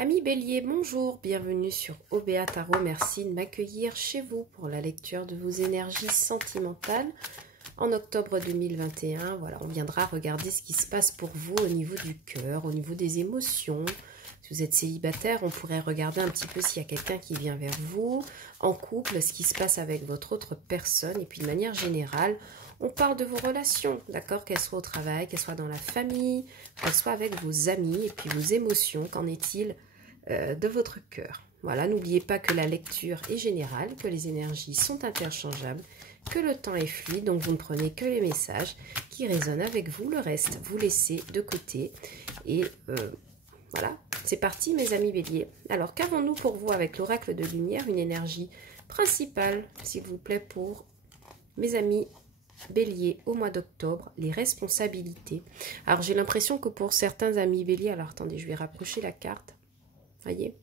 Amis Bélier, bonjour, bienvenue sur OBA Tarot. Merci de m'accueillir chez vous pour la lecture de vos énergies sentimentales en octobre 2021. Voilà, on viendra regarder ce qui se passe pour vous au niveau du cœur, au niveau des émotions. Si vous êtes célibataire, on pourrait regarder un petit peu s'il y a quelqu'un qui vient vers vous, en couple, ce qui se passe avec votre autre personne. Et puis de manière générale, on parle de vos relations, d'accord? Qu'elles soient au travail, qu'elles soient dans la famille, qu'elles soient avec vos amis, et puis vos émotions. Qu'en est-il de votre cœur? Voilà, n'oubliez pas que la lecture est générale, que les énergies sont interchangeables, que le temps est fluide, donc vous ne prenez que les messages qui résonnent avec vous. Le reste, vous laissez de côté. Et voilà, c'est parti mes amis Bélier. Alors, qu'avons-nous pour vous avec l'oracle de lumière? Une énergie principale, s'il vous plaît, pour mes amis Bélier au mois d'octobre, les responsabilités. Alors, j'ai l'impression que pour certains amis Bélier, alors attendez, je vais rapprocher la carte. Voyez,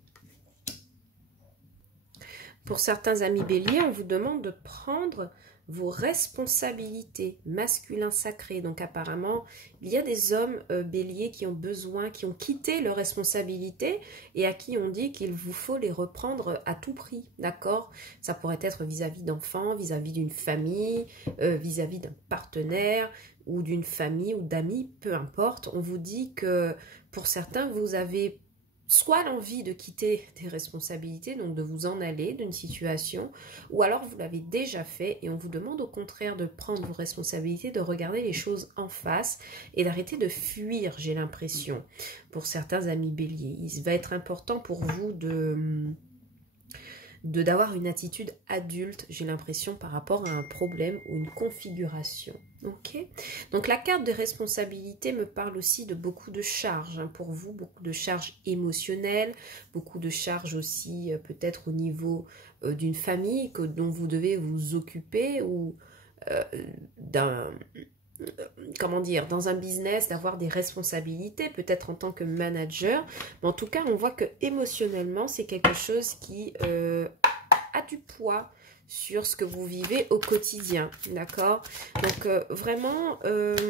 pour certains amis Bélier, on vous demande de prendre vos responsabilités, masculin sacré. Donc apparemment, il y a des hommes Bélier qui ont besoin, qui ont quitté leurs responsabilités et à qui on dit qu'il vous faut les reprendre à tout prix, d'accord? Ça pourrait être vis-à-vis d'enfants, vis-à-vis d'une famille, vis-à-vis d'un partenaire ou d'une famille ou d'amis, peu importe. On vous dit que pour certains, vous avez soit l'envie de quitter des responsabilités, donc de vous en aller d'une situation, ou alors vous l'avez déjà fait et on vous demande au contraire de prendre vos responsabilités, de regarder les choses en face et d'arrêter de fuir, j'ai l'impression, pour certains amis Bélier. Il va être important pour vous d'avoir une attitude adulte, j'ai l'impression, par rapport à un problème ou une configuration. Ok, donc la carte de responsabilité me parle aussi de beaucoup de charges pour vous, beaucoup de charges émotionnelles, beaucoup de charges aussi peut-être au niveau d'une famille dont vous devez vous occuper ou comment dire, dans un business, d'avoir des responsabilités, peut-être en tant que manager. Mais en tout cas, on voit que émotionnellement, c'est quelque chose qui a du poids sur ce que vous vivez au quotidien, d'accord? Donc, vraiment, on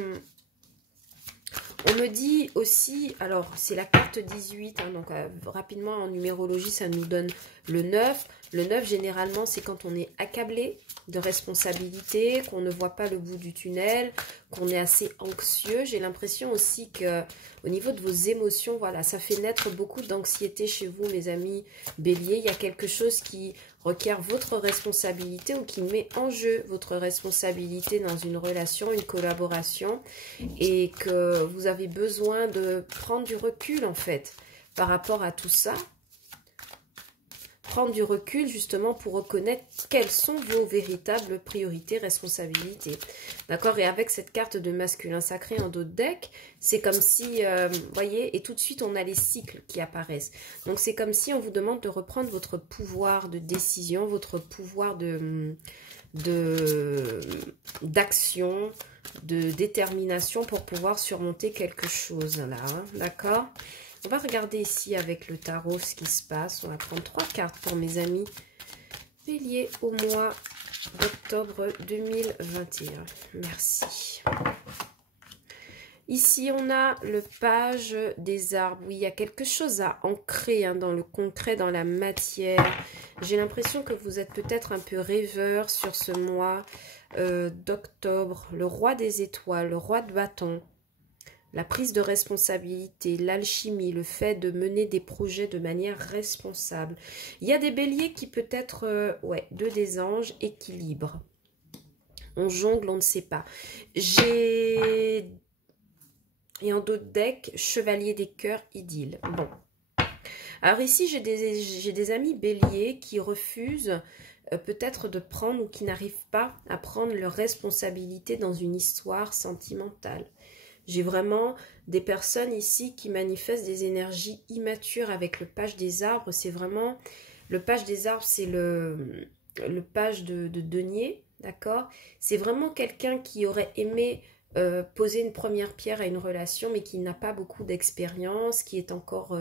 me dit aussi, alors c'est la carte 18, hein, donc rapidement en numérologie, ça nous donne le 9. Le 9, généralement, c'est quand on est accablé de responsabilités, qu'on ne voit pas le bout du tunnel, qu'on est assez anxieux. J'ai l'impression aussi que au niveau de vos émotions, voilà, ça fait naître beaucoup d'anxiété chez vous, mes amis Bélier. Il y a quelque chose qui requiert votre responsabilité ou qui met en jeu votre responsabilité dans une relation, une collaboration, et que vous avez besoin de prendre du recul, en fait, par rapport à tout ça. Prendre du recul justement pour reconnaître quelles sont vos véritables priorités, responsabilités. D'accord? Et avec cette carte de masculin sacré en dos de deck, c'est comme si, vous voyez, et tout de suite on a les cycles qui apparaissent. Donc c'est comme si on vous demande de reprendre votre pouvoir de décision, votre pouvoir d'action, de détermination pour pouvoir surmonter quelque chose là. Hein? D'accord? On va regarder ici avec le tarot ce qui se passe. On va prendre 3 cartes pour mes amis Bélier au mois d'octobre 2021. Merci. Ici, on a le page des arbres. Oui, il y a quelque chose à ancrer hein, dans le concret, dans la matière. J'ai l'impression que vous êtes peut-être un peu rêveur sur ce mois d'octobre. Le roi des étoiles, le roi de bâton. La prise de responsabilité, l'alchimie, le fait de mener des projets de manière responsable. Il y a des béliers qui peut être, ouais, 2 des anges, équilibre. On jongle, on ne sait pas. Et en dos de deck, chevalier des cœurs, idylle. Bon. Alors ici, j'ai des amis béliers qui refusent peut-être de prendre ou qui n'arrivent pas à prendre leur responsabilité dans une histoire sentimentale. J'ai vraiment des personnes ici qui manifestent des énergies immatures avec le page des arbres. C'est vraiment... Le page des arbres, c'est le page de denier, d'accord? C'est vraiment quelqu'un qui aurait aimé poser une première pierre à une relation, mais qui n'a pas beaucoup d'expérience, qui est encore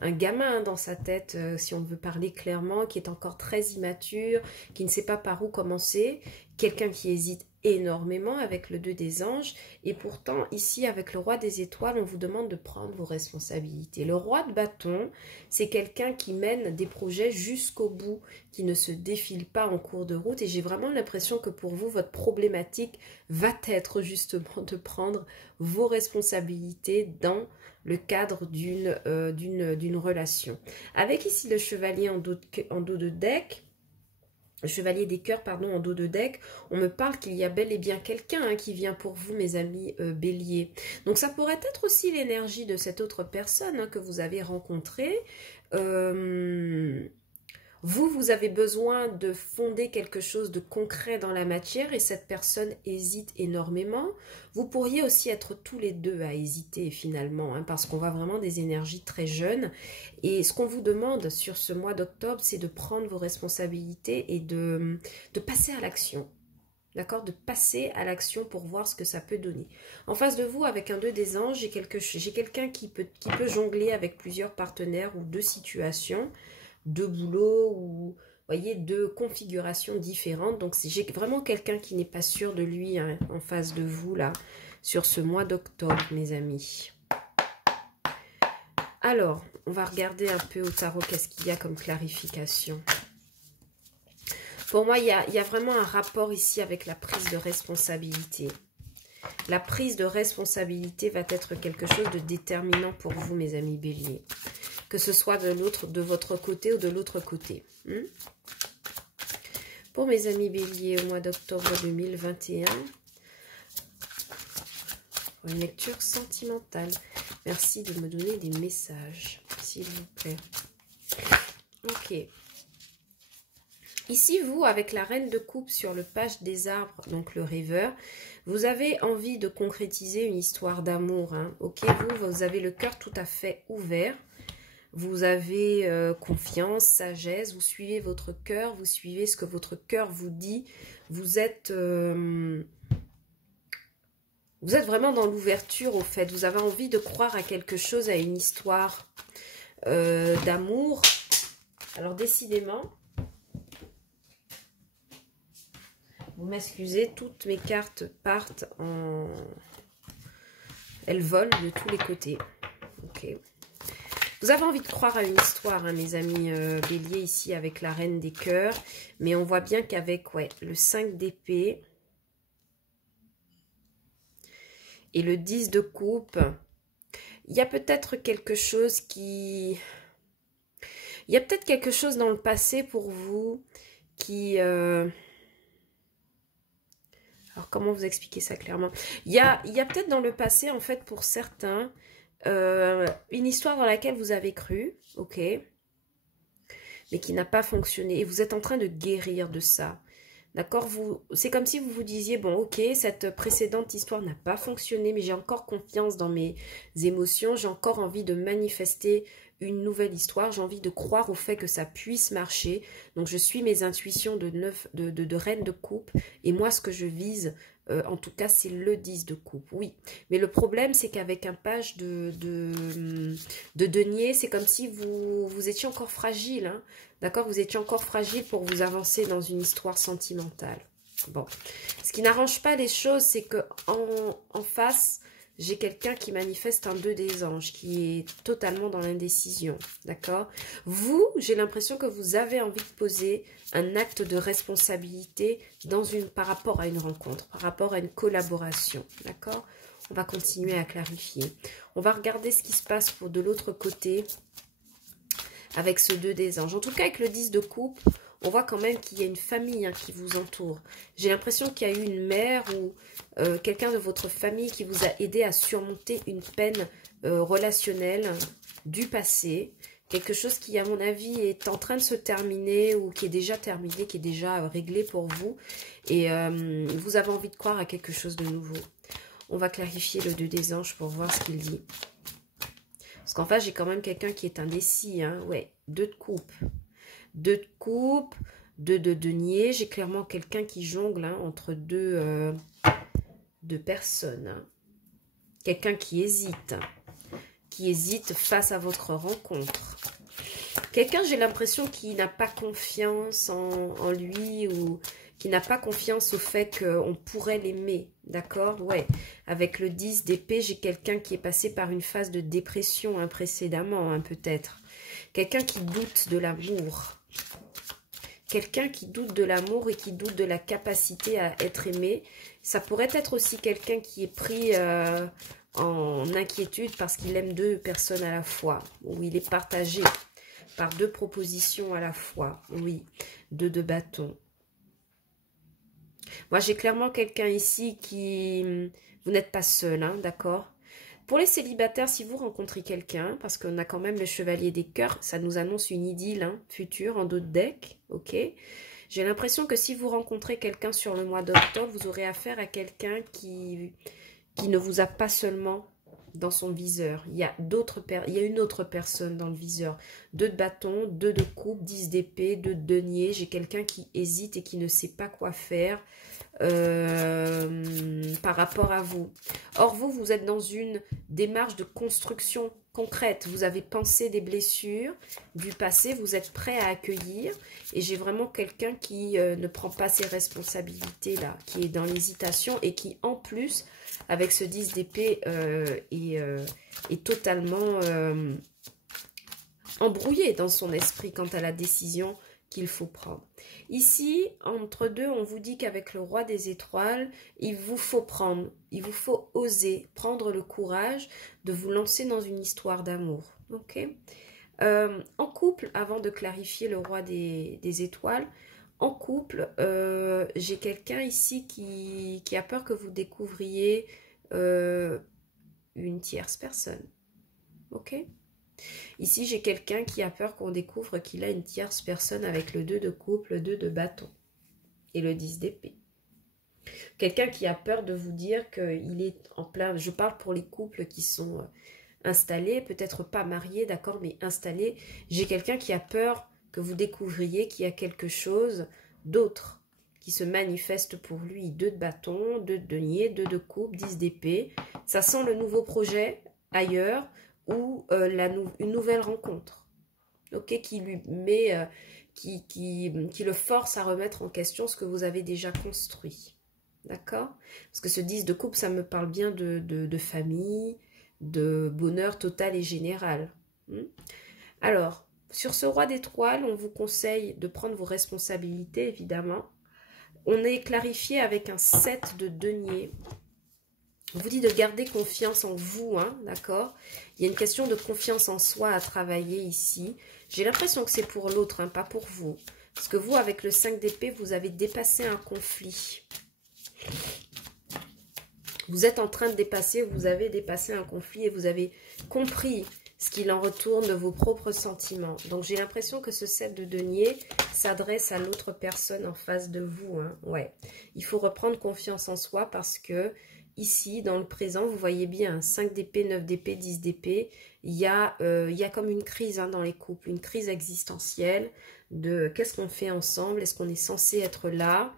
un gamin dans sa tête, si on veut parler clairement, qui est encore très immature, qui ne sait pas par où commencer. Quelqu'un qui hésite énormément avec le 2 des anges. Et pourtant, ici, avec le roi des étoiles, on vous demande de prendre vos responsabilités. Le roi de bâton, c'est quelqu'un qui mène des projets jusqu'au bout, qui ne se défile pas en cours de route. Et j'ai vraiment l'impression que pour vous, votre problématique va être justement de prendre vos responsabilités dans le cadre d'une relation. Avec ici le chevalier en dos de deck, le chevalier des cœurs, pardon, en dos de deck, on me parle qu'il y a bel et bien quelqu'un qui vient pour vous, mes amis béliers. Donc ça pourrait être aussi l'énergie de cette autre personne que vous avez rencontrée. Vous avez besoin de fonder quelque chose de concret dans la matière et cette personne hésite énormément. Vous pourriez aussi être tous les deux à hésiter finalement, parce qu'on voit vraiment des énergies très jeunes. Et ce qu'on vous demande sur ce mois d'octobre, c'est de prendre vos responsabilités et de passer à l'action. D'accord? De passer à l'action pour voir ce que ça peut donner. En face de vous, avec un 2 des anges, j'ai quelqu'un qui peut jongler avec plusieurs partenaires ou deux situations, deux boulots ou, voyez, deux configurations différentes. Donc, j'ai vraiment quelqu'un qui n'est pas sûr de lui en face de vous, là, sur ce mois d'octobre, mes amis. Alors, on va regarder un peu au tarot, qu'est-ce qu'il y a comme clarification. Pour moi, il y a vraiment un rapport ici avec la prise de responsabilité. La prise de responsabilité va être quelque chose de déterminant pour vous, mes amis béliers. Que ce soit de votre côté ou de l'autre côté. Pour mes amis béliers, au mois d'octobre 2021, une lecture sentimentale. Merci de me donner des messages, s'il vous plaît. Ok. Ici, vous, avec la reine de coupe sur le page des arbres, donc le rêveur, vous avez envie de concrétiser une histoire d'amour. Ok, vous avez le cœur tout à fait ouvert. Vous avez confiance, sagesse, vous suivez votre cœur, vous suivez ce que votre cœur vous dit. Vous êtes vraiment dans l'ouverture au fait. Vous avez envie de croire à quelque chose, à une histoire d'amour. Alors décidément, vous m'excusez, toutes mes cartes partent en... Elles volent de tous les côtés. Ok. Vous avez envie de croire à une histoire, mes amis béliers, ici avec la reine des cœurs. Mais on voit bien qu'avec le 5 d'épée et le 10 de coupe, il y a peut-être quelque chose qui... Il y a peut-être quelque chose dans le passé pour vous qui... Alors, comment vous expliquer ça clairement? Il y a peut-être dans le passé, en fait, pour certains... une histoire dans laquelle vous avez cru, ok, mais qui n'a pas fonctionné. Et vous êtes en train de guérir de ça. D'accord? C'est comme si vous vous disiez, bon, ok, cette précédente histoire n'a pas fonctionné, mais j'ai encore confiance dans mes émotions. J'ai encore envie de manifester une nouvelle histoire. J'ai envie de croire au fait que ça puisse marcher. Donc, je suis mes intuitions de reine de coupe. Et moi, ce que je vise... en tout cas, c'est le 10 de coupe, oui. Mais le problème, c'est qu'avec un page de denier, c'est comme si vous étiez encore fragile. D'accord? Vous étiez encore fragile pour vous avancer dans une histoire sentimentale. Bon. Ce qui n'arrange pas les choses, c'est que en face, j'ai quelqu'un qui manifeste un 2 des anges, qui est totalement dans l'indécision. D'accord? Vous, j'ai l'impression que vous avez envie de poser un acte de responsabilité par rapport à une rencontre, par rapport à une collaboration. D'accord? On va continuer à clarifier. On va regarder ce qui se passe de l'autre côté avec ce 2 des anges. En tout cas, avec le 10 de coupe, on voit quand même qu'il y a une famille qui vous entoure. J'ai l'impression qu'il y a eu une mère ou quelqu'un de votre famille qui vous a aidé à surmonter une peine relationnelle du passé. Quelque chose qui, à mon avis, est en train de se terminer ou qui est déjà terminé, qui est déjà réglé pour vous. Et vous avez envie de croire à quelque chose de nouveau. On va clarifier le 2 des anges pour voir ce qu'il dit. Parce qu'en face, j'ai quand même quelqu'un qui est indécis. Ouais, 2 de coupe. 2 de coupe, 2 de denier. J'ai clairement quelqu'un qui jongle entre deux personnes. Quelqu'un qui hésite face à votre rencontre. Quelqu'un, j'ai l'impression, qui n'a pas confiance en lui ou qui n'a pas confiance au fait qu'on pourrait l'aimer, d'accord? Ouais, avec le 10 d'épée, j'ai quelqu'un qui est passé par une phase de dépression précédemment, peut-être. Quelqu'un qui doute de l'amour. Quelqu'un qui doute de l'amour et qui doute de la capacité à être aimé. Ça pourrait être aussi quelqu'un qui est pris en inquiétude parce qu'il aime deux personnes à la fois, ou il est partagé par deux propositions à la fois. Oui, deux de bâton. Moi, j'ai clairement quelqu'un ici qui... Vous n'êtes pas seul, d'accord? Pour les célibataires, si vous rencontrez quelqu'un, parce qu'on a quand même le chevalier des cœurs, ça nous annonce une idylle future en dos de deck, ok? J'ai l'impression que si vous rencontrez quelqu'un sur le mois d'octobre, vous aurez affaire à quelqu'un qui ne vous a pas seulement dans son viseur. Il y a une autre personne dans le viseur. 2 de bâton, 2 de coupe, 10 d'épée, 2 de denier. J'ai quelqu'un qui hésite et qui ne sait pas quoi faire par rapport à vous. Or, vous êtes dans une démarche de construction concrète. Vous avez pensé des blessures du passé, vous êtes prêt à accueillir. Et j'ai vraiment quelqu'un qui ne prend pas ses responsabilités là, qui est dans l'hésitation et qui, en plus, avec ce 10 d'épée, est totalement embrouillé dans son esprit quant à la décision qu'il faut prendre. Ici, entre deux, on vous dit qu'avec le roi des étoiles, il vous faut oser prendre le courage de vous lancer dans une histoire d'amour. Ok? En couple, avant de clarifier le roi des étoiles, en couple, j'ai quelqu'un ici qui a peur que vous découvriez une tierce personne. Ok? Ici, j'ai quelqu'un qui a peur qu'on découvre qu'il a une tierce personne avec le 2 de coupe, le 2 de bâton et le 10 d'épée. Quelqu'un qui a peur de vous dire qu'il est en plein... Je parle pour les couples qui sont installés, peut-être pas mariés, d'accord, mais installés. J'ai quelqu'un qui a peur que vous découvriez qu'il y a quelque chose d'autre qui se manifeste pour lui. 2 de bâton, 2 de denier, 2 de coupe, 10 d'épée. Ça sent le nouveau projet ailleurs ou une nouvelle rencontre, ok, qui lui met, qui le force à remettre en question ce que vous avez déjà construit, d'accord? Parce que ce 10 de coupe, ça me parle bien de famille, de bonheur total et général. Alors, sur ce roi d'étoiles, on vous conseille de prendre vos responsabilités, évidemment. On est clarifié avec un 7 de denier. On vous dit de garder confiance en vous, d'accord? Il y a une question de confiance en soi à travailler ici. J'ai l'impression que c'est pour l'autre, pas pour vous. Parce que vous, avec le 5 d'épée, vous avez dépassé un conflit. Vous êtes en train de dépasser, vous avez dépassé un conflit et vous avez compris ce qu'il en retourne de vos propres sentiments. Donc, j'ai l'impression que ce 7 de denier s'adresse à l'autre personne en face de vous. Ouais. Il faut reprendre confiance en soi parce que ici, dans le présent, vous voyez bien, 5 d'épée, 9 d'épée, 10 d'épée, il y a comme une crise dans les couples, une crise existentielle de qu'est-ce qu'on fait ensemble, est-ce qu'on est censé être là?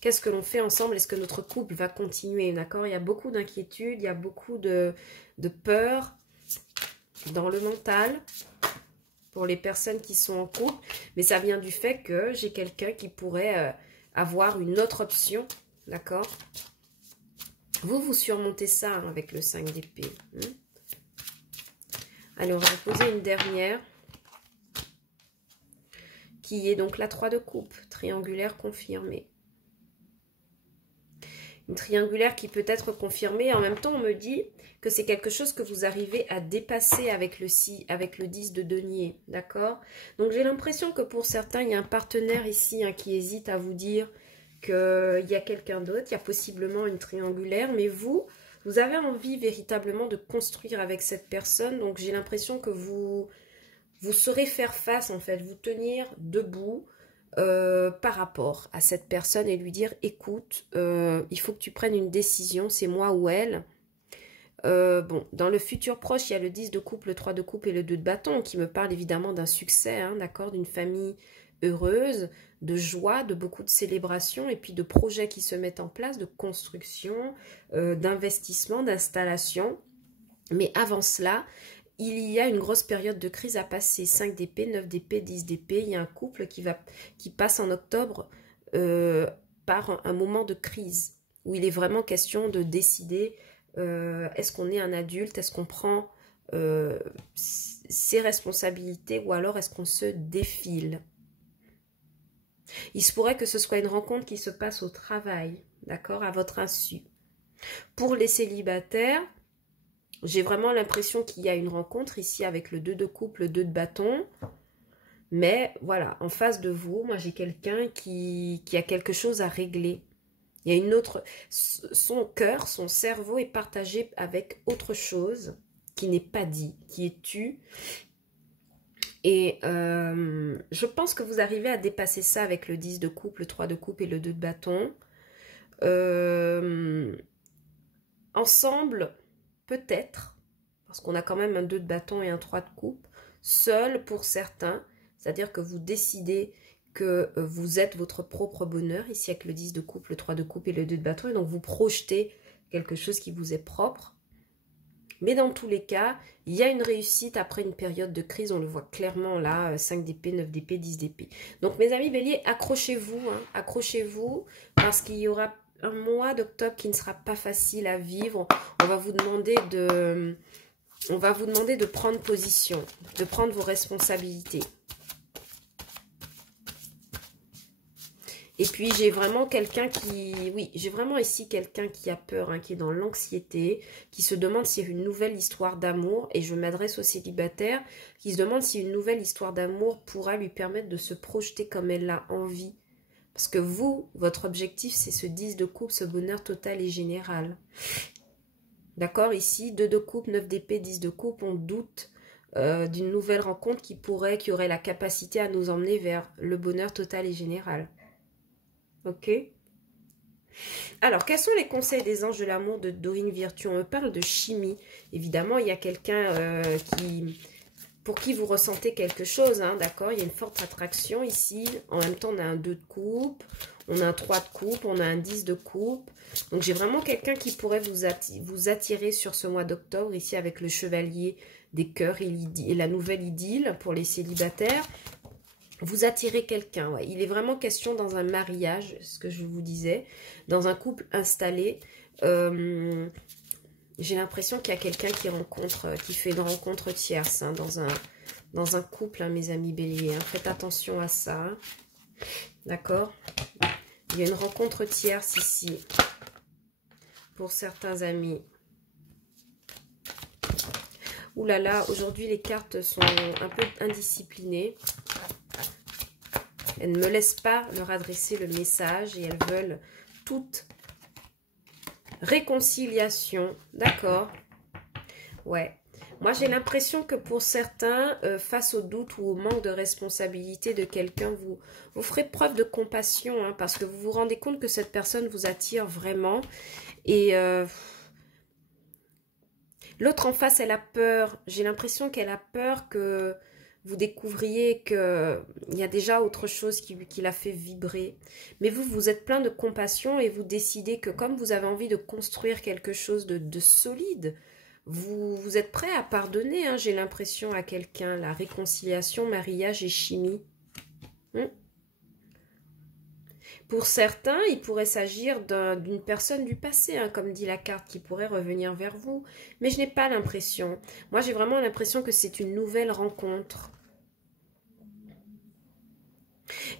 Qu'est-ce que l'on fait ensemble? Est-ce que notre couple va continuer? D'accord? Il y a beaucoup d'inquiétudes, il y a beaucoup de peur dans le mental pour les personnes qui sont en couple. Mais ça vient du fait que j'ai quelqu'un qui pourrait avoir une autre option. D'accord? Vous surmontez ça avec le 5 d'épée. Allez, on va vous poser une dernière. Qui est donc la 3 de coupe. Triangulaire confirmée. Une triangulaire qui peut être confirmée. En même temps, on me dit que c'est quelque chose que vous arrivez à dépasser avec le 10 de denier. D'accord? Donc, j'ai l'impression que pour certains, il y a un partenaire ici qui hésite à vous dire qu'il y a quelqu'un d'autre. Il y a possiblement une triangulaire. Mais vous avez envie véritablement de construire avec cette personne. Donc, j'ai l'impression que vous saurez faire face, en fait. Vous tenir debout. Par rapport à cette personne et lui dire écoute, il faut que tu prennes une décision, c'est moi ou elle. Bon, dans le futur proche, il y a le 10 de coupe, le 3 de coupe et le 2 de bâton qui me parle évidemment d'un succès, d'accord, d'une famille heureuse, de joie, de beaucoup de célébrations et puis de projets qui se mettent en place, de construction, d'investissement, d'installation. Mais avant cela, il y a une grosse période de crise à passer. 5 d'épée, 9 d'épée, 10 d'épée. Il y a un couple qui passe en octobre par un moment de crise où il est vraiment question de décider est-ce qu'on est un adulte, est-ce qu'on prend ses responsabilités ou alors est-ce qu'on se défile. Il se pourrait que ce soit une rencontre qui se passe au travail, d'accord, à votre insu. Pour les célibataires, j'ai vraiment l'impression qu'il y a une rencontre ici avec le 2 de coupe, le 2 de bâton. Mais voilà, en face de vous, moi j'ai quelqu'un qui a quelque chose à régler. Il y a une autre... Son cœur, son cerveau est partagé avec autre chose qui n'est pas dit, qui est tu. Et je pense que vous arrivez à dépasser ça avec le 10 de coupe, le 3 de coupe et le 2 de bâton. Ensemble, peut-être, parce qu'on a quand même un 2 de bâton et un 3 de coupe, seul pour certains, c'est-à-dire que vous décidez que vous êtes votre propre bonheur, ici avec le 10 de coupe, le 3 de coupe et le 2 de bâton, et donc vous projetez quelque chose qui vous est propre. Mais dans tous les cas, il y a une réussite après une période de crise, on le voit clairement là, 5 d'épée, 9 d'épée, 10 d'épée. Donc mes amis béliers, accrochez-vous, hein, accrochez-vous, parce qu'il y aura un mois d'octobre qui ne sera pas facile à vivre. On va vous demander de prendre position, de prendre vos responsabilités. Et puis, j'ai vraiment quelqu'un qui... Oui, j'ai vraiment ici quelqu'un qui a peur, hein, qui est dans l'anxiété, qui se demande s'il y a une nouvelle histoire d'amour. Et je m'adresse aux célibataires, qui se demandent si une nouvelle histoire d'amour pourra lui permettre de se projeter comme elle l'a envie. Parce que vous, votre objectif, c'est ce 10 de coupe, ce bonheur total et général. D'accord, ici, 2 de coupe, 9 d'épée, 10 de coupe, on doute d'une nouvelle rencontre qui aurait la capacité à nous emmener vers le bonheur total et général. Ok. Alors, quels sont les conseils des anges de l'amour de Dorine Virtue? On me parle de chimie. Évidemment, il y a quelqu'un pour qui vous ressentez quelque chose, hein, d'accord? Il y a une forte attraction ici. En même temps, on a un 2 de coupe, on a un 3 de coupe, on a un 10 de coupe. Donc, j'ai vraiment quelqu'un qui pourrait vous attirer sur ce mois d'octobre, ici avec le chevalier des cœurs et la nouvelle idylle pour les célibataires. Vous attirez quelqu'un, ouais. Il est vraiment question dans un mariage, ce que je vous disais, dans un couple installé. J'ai l'impression qu'il y a quelqu'un qui fait une rencontre tierce, hein, dans un couple, hein, mes amis béliers. Hein. Faites attention à ça. Hein. D'accord? Il y a une rencontre tierce ici, pour certains amis. Ouh là là, aujourd'hui les cartes sont un peu indisciplinées. Elles ne me laissent pas leur adresser le message et elles veulent toute réconciliation. D'accord. Ouais. Moi, j'ai l'impression que pour certains, face au doute ou au manque de responsabilité de quelqu'un, vous ferez preuve de compassion, hein, parce que vous vous rendez compte que cette personne vous attire vraiment. Et l'autre en face, elle a peur. J'ai l'impression qu'elle a peur que vous découvriez qu'il y a déjà autre chose qui l'a fait vibrer. Mais vous êtes plein de compassion et vous décidez que comme vous avez envie de construire quelque chose de solide, vous êtes prêt à pardonner, hein, j'ai l'impression, à quelqu'un. La réconciliation, mariage et chimie. Pour certains, il pourrait s'agir d'une personne du passé, hein, comme dit la carte, qui pourrait revenir vers vous. Mais je n'ai pas l'impression. Moi, j'ai vraiment l'impression que c'est une nouvelle rencontre.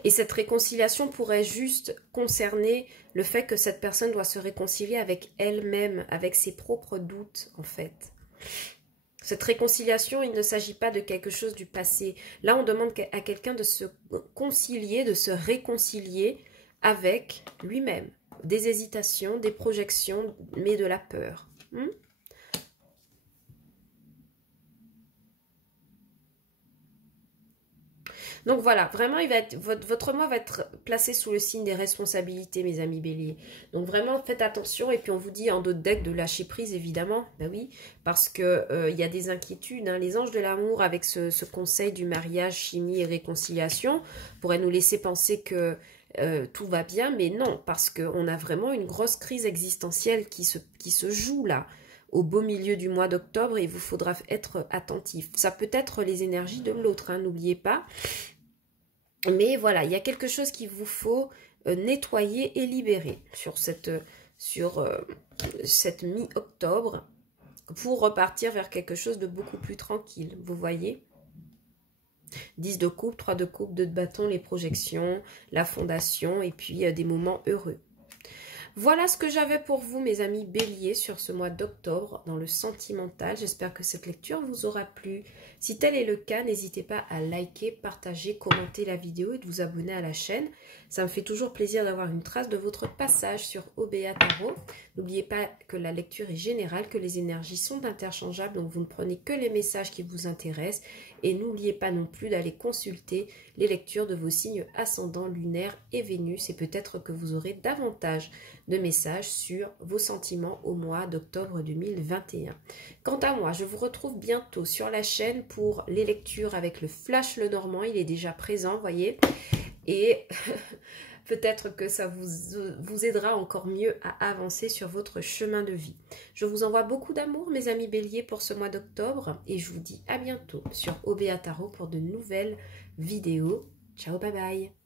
Et cette réconciliation pourrait juste concerner le fait que cette personne doit se réconcilier avec elle-même, avec ses propres doutes, en fait. Cette réconciliation, il ne s'agit pas de quelque chose du passé. Là, on demande à quelqu'un de se concilier, de se réconcilier avec lui-même. Des hésitations, des projections, mais de la peur. Donc voilà, vraiment, votre mois va être placé sous le signe des responsabilités, mes amis béliers. Donc vraiment, faites attention. Et puis on vous dit en d'autres decks de lâcher prise, évidemment. Ben oui, parce que il y a des inquiétudes. Hein. Les anges de l'amour, avec ce conseil du mariage, chimie et réconciliation, pourraient nous laisser penser que tout va bien. Mais non, parce qu'on a vraiment une grosse crise existentielle qui se joue là. au beau milieu du mois d'octobre, il vous faudra être attentif. Ça peut être les énergies de l'autre, hein, n'oubliez pas. Mais voilà, il y a quelque chose qu'il vous faut nettoyer et libérer sur cette mi-octobre pour repartir vers quelque chose de beaucoup plus tranquille, vous voyez. 10 de coupe, 3 de coupe, 2 de bâton, les projections, la fondation et puis des moments heureux. Voilà ce que j'avais pour vous, mes amis béliers, sur ce mois d'octobre dans le sentimental. J'espère que cette lecture vous aura plu. Si tel est le cas, n'hésitez pas à liker, partager, commenter la vidéo et de vous abonner à la chaîne. Ça me fait toujours plaisir d'avoir une trace de votre passage sur OBA Tarot. N'oubliez pas que la lecture est générale, que les énergies sont interchangeables, donc vous ne prenez que les messages qui vous intéressent. Et n'oubliez pas non plus d'aller consulter les lectures de vos signes ascendants, lunaires et Vénus. Et peut-être que vous aurez davantage de messages sur vos sentiments au mois d'octobre 2021. Quant à moi, je vous retrouve bientôt sur la chaîne pour les lectures avec le Flash Lenormand. Il est déjà présent, voyez. Et peut-être que ça vous aidera encore mieux à avancer sur votre chemin de vie. Je vous envoie beaucoup d'amour, mes amis béliers, pour ce mois d'octobre. Et je vous dis à bientôt sur OBA Tarot pour de nouvelles vidéos. Ciao, bye bye.